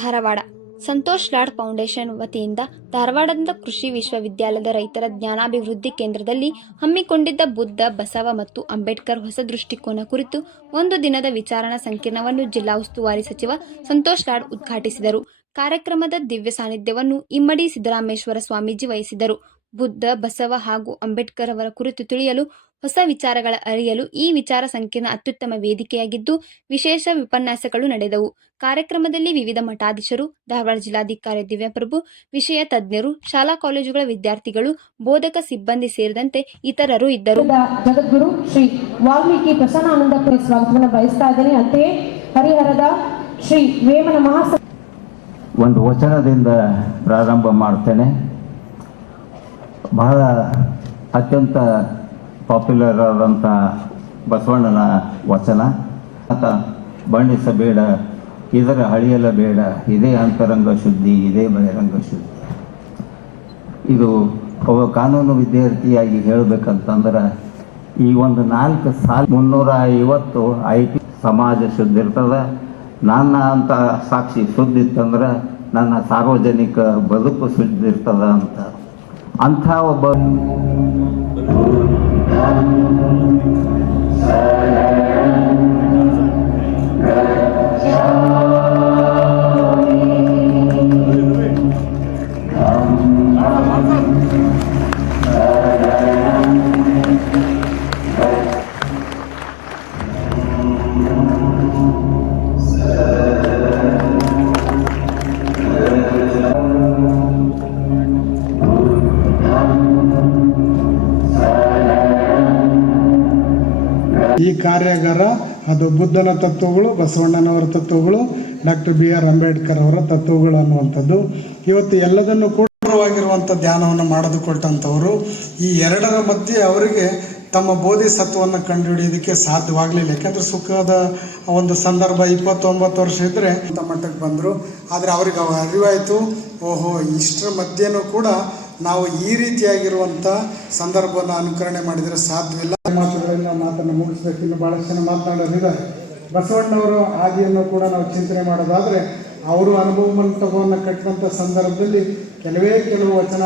Dharwad. Santosh Lad foundation ವತಿಯಿಂದ ಧಾರವಾಡದ ಕೃಷಿ ವಿಶ್ವವಿದ್ಯಾಲಯದ ರೈತರ ಜ್ಞಾನಾಭಿವೃದ್ಧಿ ಕೇಂದ್ರದಲ್ಲಿ ಹಮ್ಮಿಕೊಂಡಿದ್ದ ಬುದ್ಧ, ಬಸವ ಮತ್ತು ಅಂಬೇಡ್ಕರ್ ಹೊಸ ದೃಷ್ಟಿಕೋನ ಕುರಿತು ಒಂದು ದಿನದ ವಿಚಾರಣಾ ಸಂಕಿರಣವನ್ನು ಜಿಲ್ಲಾ ಉಸ್ತುವಾರಿ ಸಚಿವ ಸಂತೋಷ್ ಲಾಡ್ ಉದ್ಘಾಟಿಸಿದರು. ಕಾರ್ಯಕ್ರಮದ ದಿವ್ಯ ಸಾನ್ನಿಧ್ಯವನ್ನು ಇಮ್ಮಡಿ ಸಿದ್ದರಾಮೇಶ್ವರ ಸ್ವಾಮೀಜಿ ವಹಿಸಿದರು. ಬುದ್ಧ, ಬಸವ ಹಾಗೂ ಅಂಬೇಡ್ಕರ್ ಅವರ ಕುರಿತು ತಿಳಿಯಲು ಹೊಸ ವಿಚಾರಗಳ ಅರಿಯಲು ಈ ವಿಚಾರ ಸಂಕಿರಣ ಅತ್ಯುತ್ತಮ ವೇದಿಕೆಯಾಗಿದ್ದು ವಿಶೇಷ ಉಪನ್ಯಾಸಗಳು ನಡೆದವು. ಕಾರ್ಯಕ್ರಮದಲ್ಲಿ ವಿವಿಧ ಮಠಾಧೀಶರು ಧಾರವಾಡ ಜಿಲ್ಲಾಧಿಕಾರಿ ದಿವ್ಯಪ್ರಭು ವಿಷಯ ತಜ್ಞರು ಶಾಲಾ ಕಾಲೇಜುಗಳ ವಿದ್ಯಾರ್ಥಿಗಳು ಬೋಧಕ ಸಿಬ್ಬಂದಿ ಸೇರಿದಂತೆ ಇತರರು ಇದ್ದರು. ಜಗದ್ಗುರು ಶ್ರೀ ವಾಲ್ಮೀಕಿ ಪ್ರಸನ್ನಾನಂದ ಸ್ವಾಗತವನ್ನು ಬಯಸ್ತಾ ಇದ್ದೇನೆ. ಅಂತೆಯೇ ಹರಿಹರದ ಶ್ರೀ ವೇಮನ ಮಹಾಸ ಒಂದು ವಚನದಿಂದ ಪ್ರಾರಂಭ ಮಾಡ್ತೇನೆ. ಬಹಳ ಅತ್ಯಂತ ಪಾಪ್ಯುಲರ್ ಆದಂಥ ಬಸವಣ್ಣನ ವಚನ. ಆತ ಬಣ್ಣಿಸಬೇಡ, ಇದರ ಅಳಿಯಲಬೇಡ, ಇದೇ ಅಂತರಂಗ ಶುದ್ಧಿ, ಇದೇ ಬಹಿರಂಗ ಶುದ್ಧಿ. ಇದು ಒಬ್ಬ ಕಾನೂನು ವಿದ್ಯಾರ್ಥಿಯಾಗಿ ಹೇಳಬೇಕಂತಂದ್ರೆ, ಈ ಒಂದು ನಾಲ್ಕು ಸಾಲ ಮುನ್ನೂರ ಐವತ್ತು ಐ ಟಿ ಸಮಾಜ ಶುದ್ಧ ಇರ್ತದೆ. ನನ್ನ ಅಂತ ಸಾಕ್ಷಿ ಶುದ್ಧ ಇತ್ತಂದ್ರೆ, ನನ್ನ ಸಾರ್ವಜನಿಕ ಬದುಕು ಶುದ್ಧ ಇರ್ತದ ಅಂತ. ಅಂಥ ಒಬ್ಬ ಈ ಕಾರ್ಯಾಗಾರ ಅದು ಬುದ್ಧನ ತತ್ವಗಳು, ಬಸವಣ್ಣನವರ ತತ್ವಗಳು, ಡಾಕ್ಟರ್ ಬಿ ಆರ್ ಅಂಬೇಡ್ಕರ್ ಅವರ ತತ್ವಗಳು ಅನ್ನುವಂಥದ್ದು. ಇವತ್ತು ಎಲ್ಲದನ್ನು ಕೂಡ ವಾಗಿರುವಂಥ ಧ್ಯಾನವನ್ನು ಮಾಡೋದುಕೊಟ್ಟಂಥವರು, ಈ ಎರಡರ ಮಧ್ಯೆ ಅವರಿಗೆ ತಮ್ಮ ಬೋಧಿಸತ್ವವನ್ನು ಕಂಡುಹಿಡಿಯೋದಕ್ಕೆ ಸಾಧ್ಯವಾಗಲಿಲ್ಲ. ಯಾಕಂದರೆ ಸುಖದ ಒಂದು ಸಂದರ್ಭ ಇಪ್ಪತ್ತೊಂಬತ್ತು ವರ್ಷ ಇದ್ದರೆ ಮಟ್ಟಕ್ಕೆ ಬಂದರು. ಆದರೆ ಅವ್ರಿಗೆ ಅವ ಅರಿವಾಯಿತು, ಓಹೋ, ಇಷ್ಟರ ಮಧ್ಯೆನೂ ಕೂಡ ನಾವು ಈ ರೀತಿಯಾಗಿರುವಂಥ ಸಂದರ್ಭವನ್ನು ಅನುಕರಣೆ ಮಾಡಿದರೆ ಸಾಧ್ಯವಿಲ್ಲ. ಮಾತುಗಳಿಂದ ಮಾತನ್ನು ಮುಗಿಸಬೇಕು. ಇನ್ನು ಭಾಳಷ್ಟು ಜನ ಮಾತನಾಡೋದ್ರಿಂದ ಬಸವಣ್ಣವರು ಆದಿಯನ್ನು ಕೂಡ ನಾವು ಚಿಂತನೆ ಮಾಡೋದಾದರೆ, ಅವರು ಅನುಭವ ಮಂಟಪವನ್ನು ಕಟ್ಟಿದಂಥ ಸಂದರ್ಭದಲ್ಲಿ ಕೆಲವೇ ಕೆಲವು ವಚನ